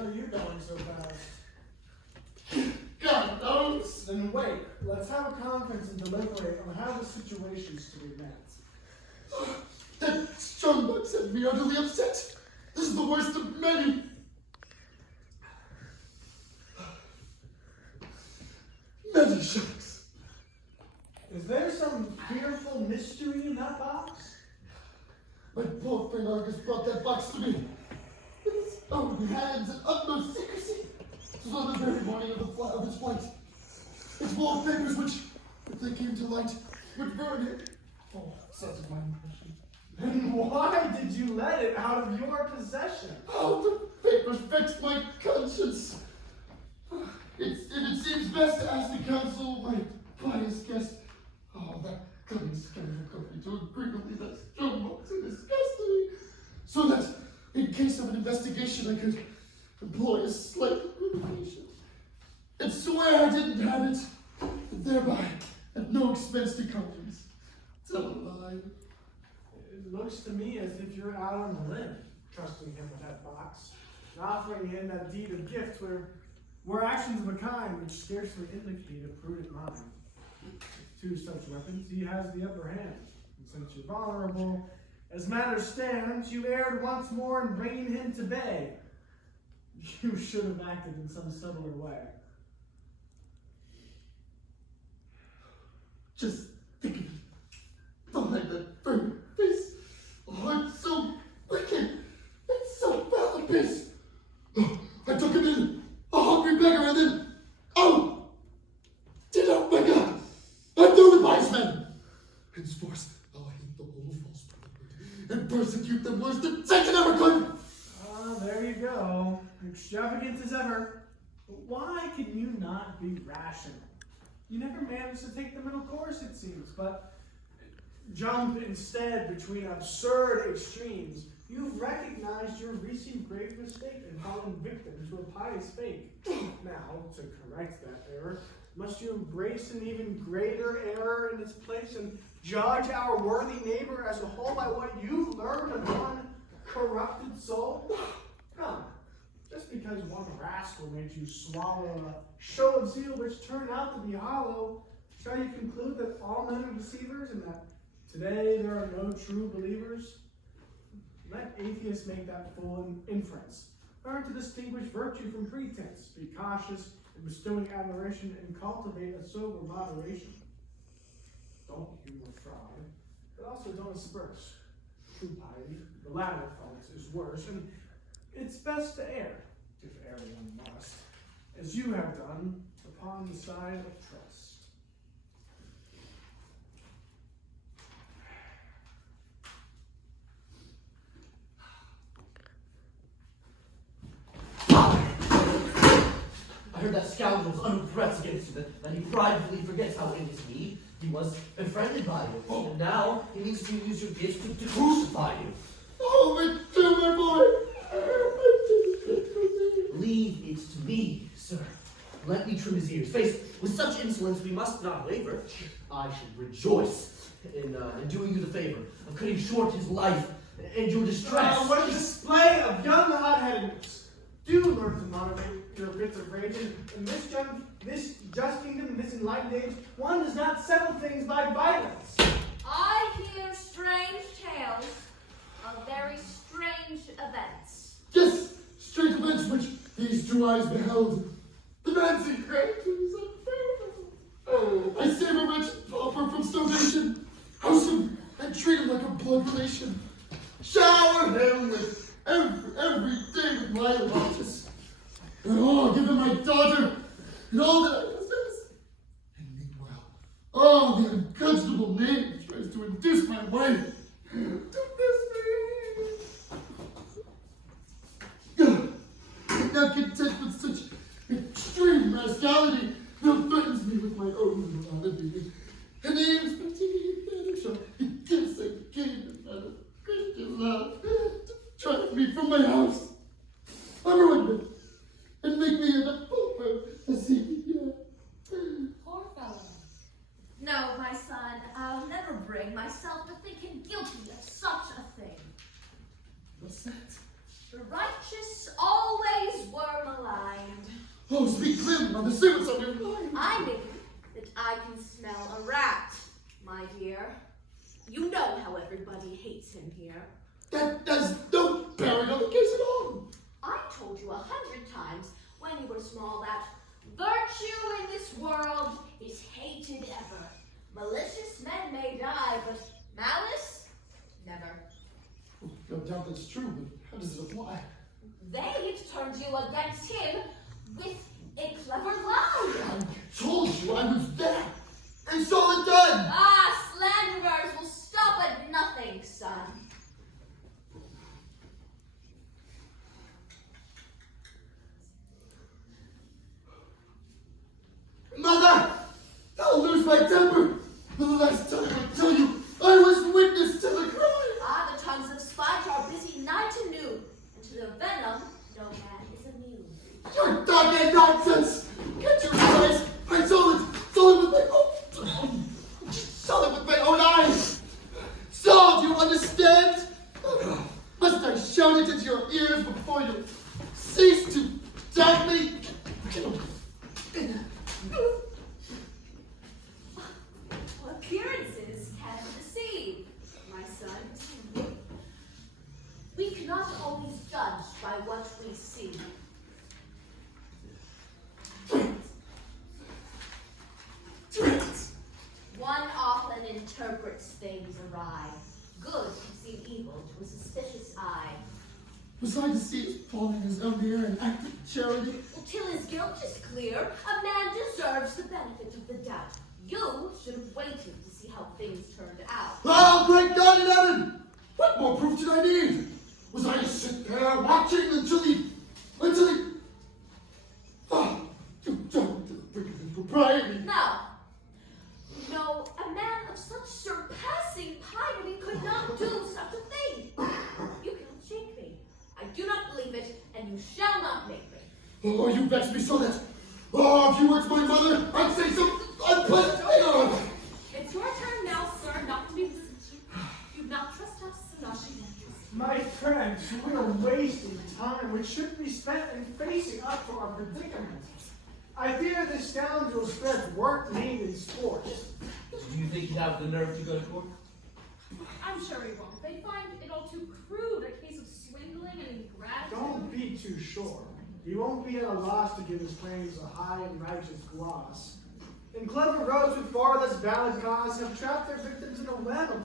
Where are you going so fast? God knows! Then wait, let's have a conference and deliberate on how the situation's to be met. That strong said me utterly upset. This is the worst of many. Many shocks. Is there some fearful mystery in that box? My poor friend Argus brought that box to me. With his own hands and utmost secrecy. It was on the very morning of its flight. Its wallpapers which, if they came to light, would burn it. Oh, such is my impression. Then why did you let it out of your possession? Oh, the papers vexed my conscience. It seems best to ask the council, my pious guest. Oh, that cunning scoundrel company to agree with me that strongbox in his custody, so that, in case of an investigation, I could employ a slight equivocation and swear I didn't have it, and thereby at no expense to conscience. Tell a lie. It looks to me as if you're out on the limb, trusting him with that box, and offering him that deed of gift were actions of a kind which scarcely indicate a prudent mind. With two such weapons, he has the upper hand, and since you're vulnerable, as matters stand, you erred once more in bringing him to bay. You should have acted in some subtler way. Just think of it. Behind that firm face, a heart so wicked and so foul a piece. Oh, I took him in, a hungry beggar, and then, oh my God, I knew the wise men. Henceforth, I'll hate the whole false brotherhood and persecute them worse than Satan ever could. There you go. Extravagant as ever. But why can you not be rational? You never managed to take the middle course, it seems, but jump instead between absurd extremes. You've recognized your recent grave mistake and fallen victim to a pious fate. Now, to correct that error, must you embrace an even greater error in its place and judge our worthy neighbor as a whole by what you've learned of one corrupted soul? Come, just because one rascal made you swallow a show of zeal which turned out to be hollow, shall you conclude that all men are deceivers and that today there are no true believers? Let atheists make that full inference. Learn to distinguish virtue from pretense. Be cautious in bestowing admiration and cultivate a sober moderation. Don't humor fraud, but also don't asperse. True piety, the latter fault is worse, and it's best to err, if err one must, as you have done, upon the side of trust. I heard that scoundrel's utter threats against you, that he pridefully forgets how in his need he was befriended by you. And now he means to use your gifts to crucify you. Oh, my dear boy! Leave it to me, sir. Let me trim his ears. Face, with such insolence we must not waver. I should rejoice in doing you the favor of cutting short his life and your distress. What a display of young hot-headedness! Do learn to moderate your fits of rage. In this just kingdom, this enlightened age, one does not settle things by violence. I hear strange tales of very strange events. Yes, strange events which these two eyes beheld. The man's ingratitude is unfathomable. I save a wretched pauper from starvation, house him, and treat him like a blood relation. Shower him with every day with my largesse. And give him my daughter, and all that I possess. And meanwhile, the unconscionable name tries to induce my wife to miss me. Not content with such extreme rascality, now threatens me with my own morality. And aims by taking advantage of the gifts I gave him out of Christian love to drive me from my house. Ruin me and make me in a pauper as he Poor fellow. No, my son, I'll never bring myself to think him guilty of such a thing. What's that? The righteous always were Oh, speak clearly, mother. Say what's on your mind. I mean that I can smell a rat, my dear. You know how everybody hates him here. That's no bearing on the case at all. I told you 100 times when you were small that virtue in this world is hated ever. Malicious men may die, but malice, never. No doubt that's true, but how does it apply? They turned you against him with a clever lie. I told you I was there and saw it done. Ah, slanderers will stop at nothing, son. Mother, I'll lose my temper. For the last time I tell you, I was witness to the crime. Ah, the tongues of spite are busy night and noon, and to the venom no man is immune. You're talking nonsense. Can't you realize I saw it with my saw it with my own eyes. So, do you understand? Must I shout it into your ears before you cease to doubt me? Appearances can deceive, my son. We cannot always judge by what we see. One often interprets things awry. Good can seem evil to a suspicious eye. Was I deceived, falling his own ear and acting charity? Till his guilt is clear, a man deserves the benefit of the doubt. You should have waited to see how things turned out. Oh, great God in heaven! What more proof did I need? Was I to sit there watching until he... Oh, you don't to the brink of impropriety. No, a man of such surpassing piety could not do such a thing. You cannot shake me. I do not believe it, and you shall not make me. Oh, you vex me so that... Oh, if you weren't my mother, I'd say some unpleasant thing. Oh. It's your turn now, sir, not to be listened to. You've not trespassed and not been dangerous. My friends, we are wasting time which should be spent in facing up to our predicament. I fear this scoundrel spreads work, need, and sport. Do you think he'd have the nerve to go to court? I'm sure he won't. They find it all too crude, a case of swindling and ingratitude. Don't be too sure. He won't be at a loss to give his claims a high and righteous gloss. And clever rogues with far less valid cause have trapped their victims in a web of